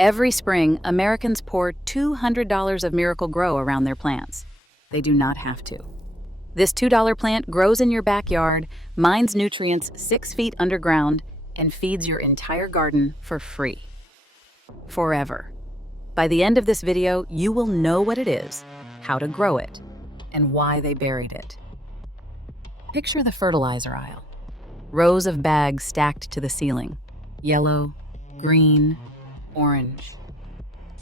Every spring, Americans pour $200 of Miracle-Gro around their plants. They do not have to. This $2 plant grows in your backyard, mines nutrients 6 feet underground, and feeds your entire garden for free. Forever. By the end of this video, you will know what it is, how to grow it, and why they buried it. Picture the fertilizer aisle. Rows of bags stacked to the ceiling. Yellow, green, orange.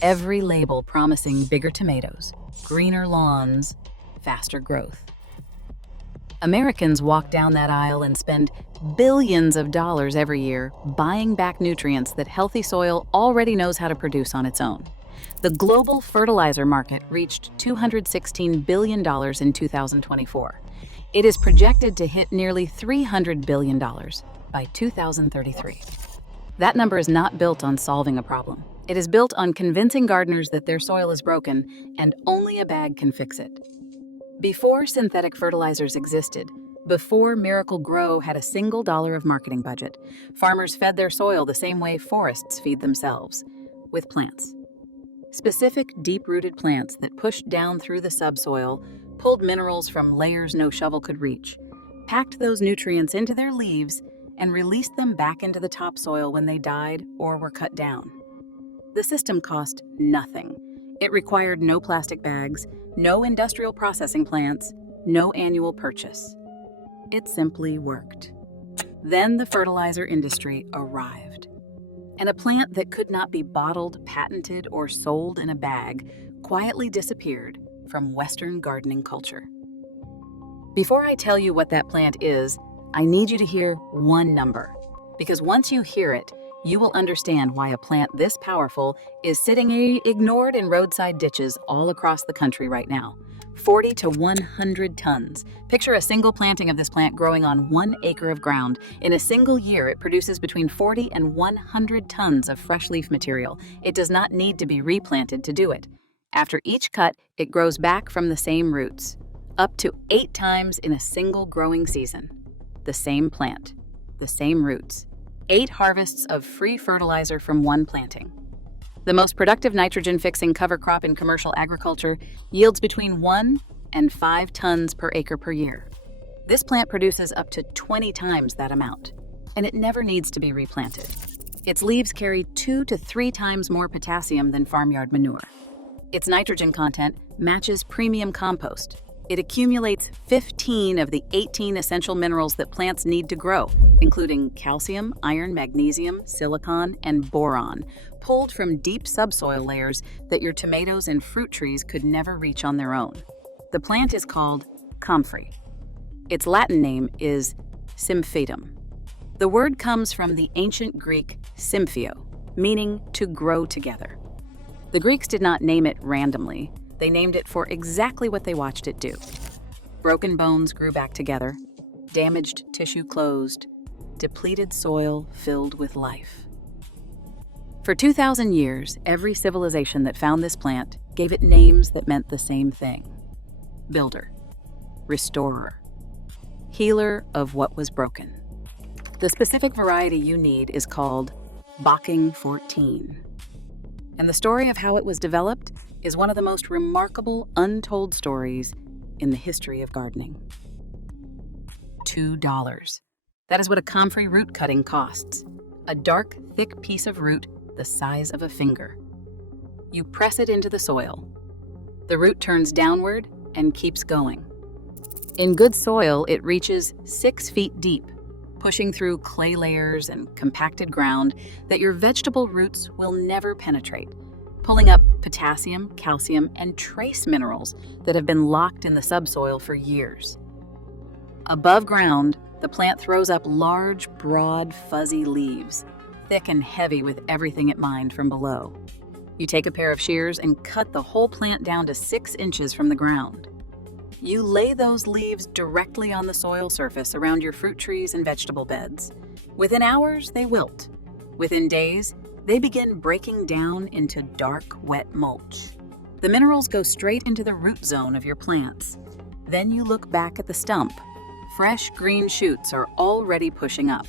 Every label promising bigger tomatoes, greener lawns, faster growth. Americans walk down that aisle and spend billions of dollars every year buying back nutrients that healthy soil already knows how to produce on its own. The global fertilizer market reached $216 billion in 2024. It is projected to hit nearly $300 billion by 2033. That number is not built on solving a problem. It is built on convincing gardeners that their soil is broken and only a bag can fix it. Before synthetic fertilizers existed, before Miracle-Gro had a single dollar of marketing budget, farmers fed their soil the same way forests feed themselves, with plants. Specific, deep-rooted plants that pushed down through the subsoil, pulled minerals from layers no shovel could reach, packed those nutrients into their leaves, and released them back into the topsoil when they died or were cut down. The system cost nothing. It required no plastic bags, no industrial processing plants, no annual purchase. It simply worked. Then the fertilizer industry arrived. And a plant that could not be bottled, patented, or sold in a bag quietly disappeared from Western gardening culture. Before I tell you what that plant is, I need you to hear one number, because once you hear it, you will understand why a plant this powerful is sitting ignored in roadside ditches all across the country right now. 40 to 100 tons. Picture a single planting of this plant growing on 1 acre of ground. In a single year, it produces between 40 and 100 tons of fresh leaf material. It does not need to be replanted to do it. After each cut, it grows back from the same roots, up to 8 times in a single growing season. The same plant, the same roots. 8 harvests of free fertilizer from 1 planting. The most productive nitrogen-fixing cover crop in commercial agriculture yields between 1 and 5 tons per acre per year. This plant produces up to 20 times that amount, and it never needs to be replanted. Its leaves carry 2 to 3 times more potassium than farmyard manure. Its nitrogen content matches premium compost. It accumulates 15 of the 18 essential minerals that plants need to grow, including calcium, iron, magnesium, silicon, and boron, pulled from deep subsoil layers that your tomatoes and fruit trees could never reach on their own. The plant is called comfrey. Its Latin name is symphytum. The word comes from the ancient Greek symphio, meaning to grow together. The Greeks did not name it randomly. They named it for exactly what they watched it do. Broken bones grew back together, damaged tissue closed, depleted soil filled with life. For 2,000 years, every civilization that found this plant gave it names that meant the same thing. Builder, restorer, healer of what was broken. The specific variety you need is called Bocking 14. And the story of how it was developed is one of the most remarkable untold stories in the history of gardening. $2. That is what a comfrey root cutting costs. A dark, thick piece of root the size of a finger. You press it into the soil. The root turns downward and keeps going. In good soil, it reaches 6 feet deep, pushing through clay layers and compacted ground that your vegetable roots will never penetrate, pulling up potassium, calcium, and trace minerals that have been locked in the subsoil for years. Above ground, the plant throws up large, broad, fuzzy leaves, thick and heavy with everything it mined from below. You take a pair of shears and cut the whole plant down to 6 inches from the ground. You lay those leaves directly on the soil surface around your fruit trees and vegetable beds. Within hours, they wilt. Within days, they begin breaking down into dark, wet mulch. The minerals go straight into the root zone of your plants. Then you look back at the stump. Fresh green shoots are already pushing up.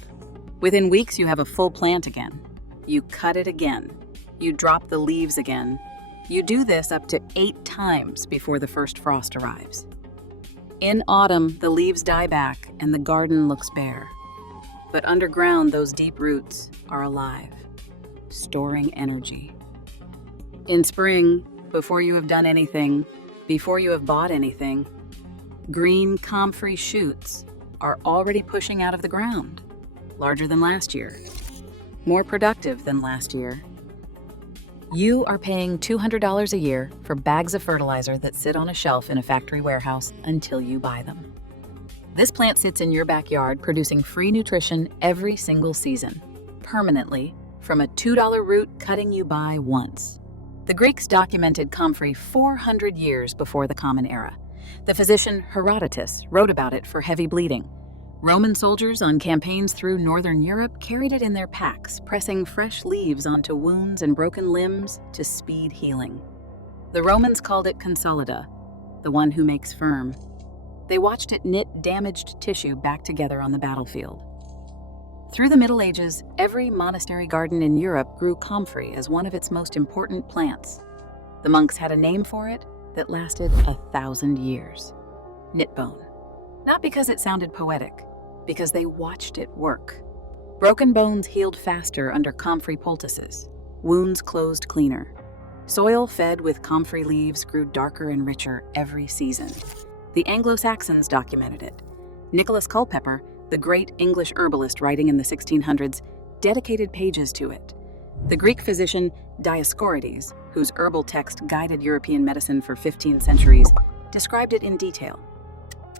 Within weeks, you have a full plant again. You cut it again. You drop the leaves again. You do this up to 8 times before the first frost arrives. In autumn, the leaves die back and the garden looks bare. But underground, those deep roots are alive, storing energy. In spring, before you have done anything, before you have bought anything, green comfrey shoots are already pushing out of the ground, larger than last year, more productive than last year. You are paying $200 a year for bags of fertilizer that sit on a shelf in a factory warehouse until you buy them. This plant sits in your backyard producing free nutrition every single season, permanently, from a $2 root cutting you by once. The Greeks documented comfrey 400 years before the Common Era. The physician Herodotus wrote about it for heavy bleeding. Roman soldiers on campaigns through northern Europe carried it in their packs, pressing fresh leaves onto wounds and broken limbs to speed healing. The Romans called it consolida, the one who makes firm. They watched it knit damaged tissue back together on the battlefield. Through the Middle Ages, every monastery garden in Europe grew comfrey as one of its most important plants. The monks had a name for it that lasted 1,000 years. Knitbone. Not because it sounded poetic, because they watched it work. Broken bones healed faster under comfrey poultices. Wounds closed cleaner. Soil fed with comfrey leaves grew darker and richer every season. The Anglo-Saxons documented it. Nicholas Culpeper, the great English herbalist writing in the 1600s, dedicated pages to it. The Greek physician Dioscorides, whose herbal text guided European medicine for 15 centuries, described it in detail.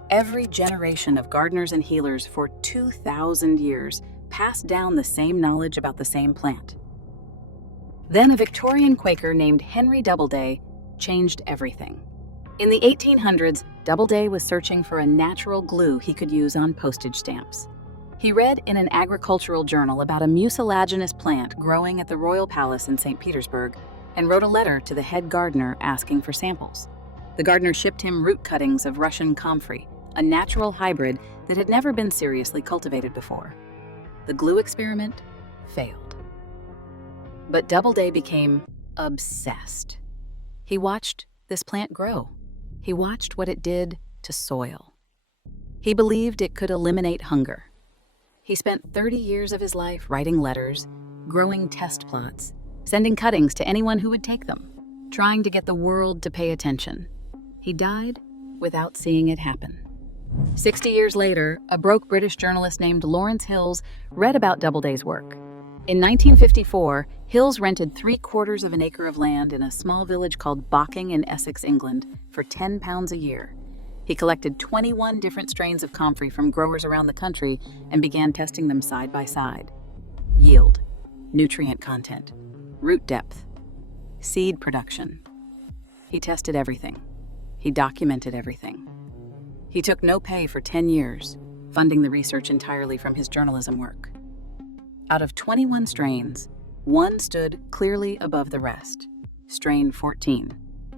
Every generation of gardeners and healers for 2,000 years passed down the same knowledge about the same plant. Then a Victorian Quaker named Henry Doubleday changed everything. In the 1800s, Doubleday was searching for a natural glue he could use on postage stamps. He read in an agricultural journal about a mucilaginous plant growing at the Royal Palace in St. Petersburg and wrote a letter to the head gardener asking for samples. The gardener shipped him root cuttings of Russian comfrey, a natural hybrid that had never been seriously cultivated before. The glue experiment failed. But Doubleday became obsessed. He watched this plant grow. He watched what it did to soil. He believed it could eliminate hunger. He spent 30 years of his life writing letters, growing test plots, sending cuttings to anyone who would take them, trying to get the world to pay attention. He died without seeing it happen. 60 years later, a broke British journalist named Lawrence Hills read about Doubleday's work. In 1954, Hills rented 3/4 of an acre of land in a small village called Bocking in Essex, England, for £10 a year. He collected 21 different strains of comfrey from growers around the country and began testing them side by side. Yield, nutrient content, root depth, seed production. He tested everything. He documented everything. He took no pay for 10 years, funding the research entirely from his journalism work. Out of 21 strains, one stood clearly above the rest. Strain 14,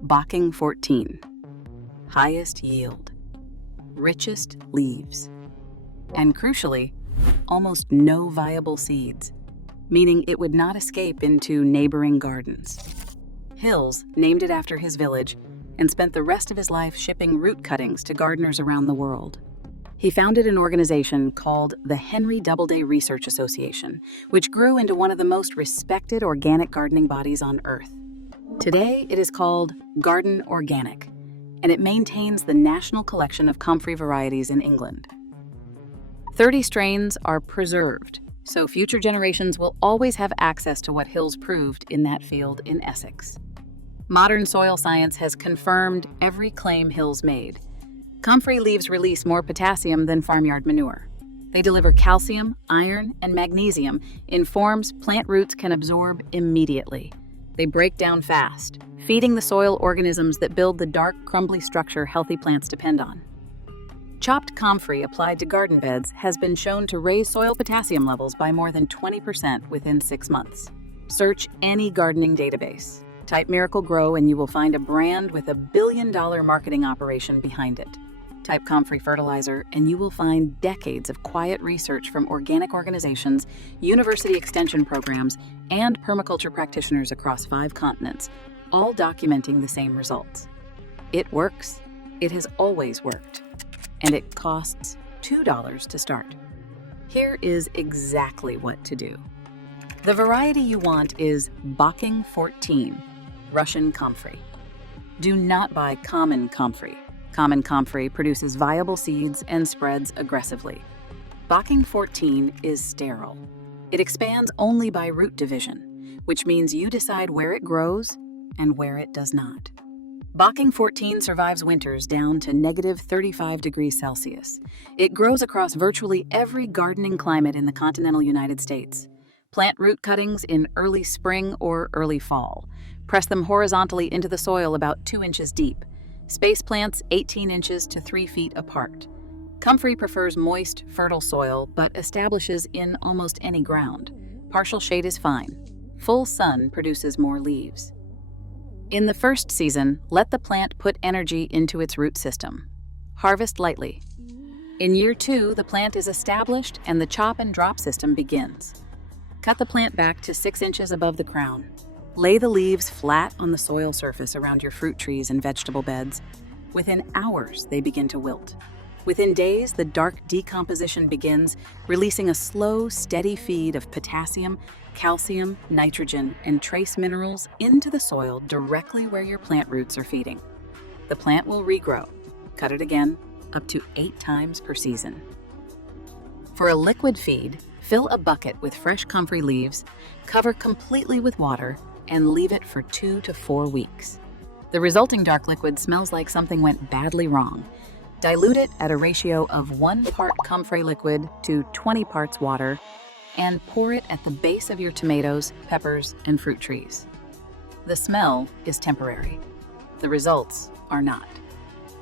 Bocking 14. Highest yield, richest leaves, and crucially, almost no viable seeds, meaning it would not escape into neighboring gardens. Hills named it after his village and spent the rest of his life shipping root cuttings to gardeners around the world. He founded an organization called the Henry Doubleday Research Association, which grew into one of the most respected organic gardening bodies on Earth. Today, it is called Garden Organic, and it maintains the national collection of comfrey varieties in England. 30 strains are preserved, so future generations will always have access to what Hills proved in that field in Essex. Modern soil science has confirmed every claim Hills made. Comfrey leaves release more potassium than farmyard manure. They deliver calcium, iron, and magnesium in forms plant roots can absorb immediately. They break down fast, feeding the soil organisms that build the dark, crumbly structure healthy plants depend on. Chopped comfrey applied to garden beds has been shown to raise soil potassium levels by more than 20% within 6 months. Search any gardening database. Type Miracle-Gro and you will find a brand with $1 billion marketing operation behind it. Type comfrey fertilizer, and you will find decades of quiet research from organic organizations, university extension programs, and permaculture practitioners across 5 continents, all documenting the same results. It works. It has always worked. And it costs $2 to start. Here is exactly what to do. The variety you want is Bocking 14, Russian comfrey. Do not buy common comfrey. Common comfrey produces viable seeds and spreads aggressively. Bocking 14 is sterile. It expands only by root division, which means you decide where it grows and where it does not. Bocking 14 survives winters down to -35°C. It grows across virtually every gardening climate in the continental United States. Plant root cuttings in early spring or early fall. Press them horizontally into the soil about 2 inches deep. Space plants 18 inches to 3 feet apart. Comfrey prefers moist, fertile soil, but establishes in almost any ground. Partial shade is fine. Full sun produces more leaves. In the first season, let the plant put energy into its root system. Harvest lightly. In year 2, the plant is established and the chop and drop system begins. Cut the plant back to 6 inches above the crown. Lay the leaves flat on the soil surface around your fruit trees and vegetable beds. Within hours, they begin to wilt. Within days, the dark decomposition begins, releasing a slow, steady feed of potassium, calcium, nitrogen, and trace minerals into the soil directly where your plant roots are feeding. The plant will regrow. Cut it again, up to 8 times per season. For a liquid feed, fill a bucket with fresh comfrey leaves, cover completely with water, and leave it for 2 to 4 weeks. The resulting dark liquid smells like something went badly wrong. Dilute it at a ratio of 1 part comfrey liquid to 20 parts water, and pour it at the base of your tomatoes, peppers, and fruit trees. The smell is temporary. The results are not.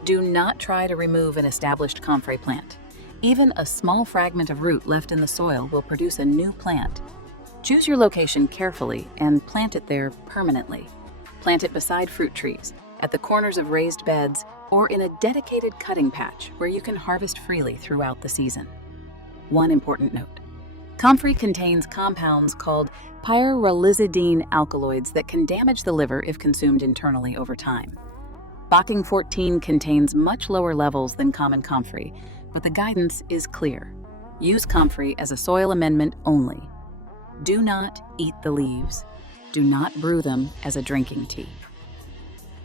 Do not try to remove an established comfrey plant. Even a small fragment of root left in the soil will produce a new plant. Choose your location carefully and plant it there permanently. Plant it beside fruit trees, at the corners of raised beds, or in a dedicated cutting patch where you can harvest freely throughout the season. One important note. Comfrey contains compounds called pyrrolizidine alkaloids that can damage the liver if consumed internally over time. Bocking 14 contains much lower levels than common comfrey, but the guidance is clear. Use comfrey as a soil amendment only. Do not eat the leaves. Do not brew them as a drinking tea.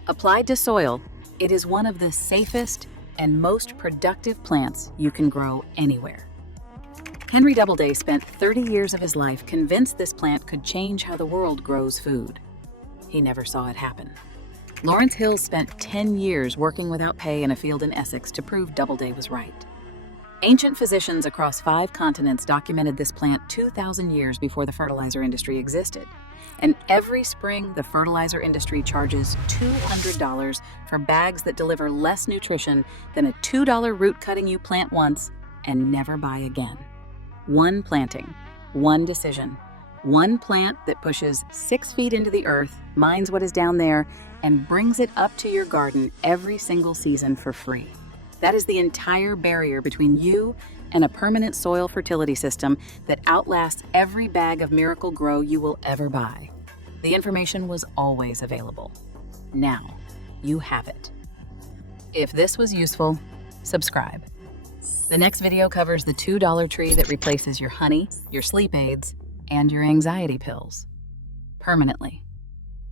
Applied to soil, it is one of the safest and most productive plants you can grow anywhere. Henry Doubleday spent 30 years of his life convinced this plant could change how the world grows food. He never saw it happen. Lawrence Hill spent 10 years working without pay in a field in Essex to prove Doubleday was right. Ancient physicians across 5 continents documented this plant 2,000 years before the fertilizer industry existed. And every spring, the fertilizer industry charges $200 for bags that deliver less nutrition than a $2 root cutting you plant once and never buy again. One planting, one decision, one plant that pushes 6 feet into the earth, mines what is down there, and brings it up to your garden every single season for free. That is the entire barrier between you and a permanent soil fertility system that outlasts every bag of Miracle-Gro you will ever buy. The information was always available. Now, you have it. If this was useful, subscribe. The next video covers the $2 tree that replaces your honey, your sleep aids, and your anxiety pills permanently.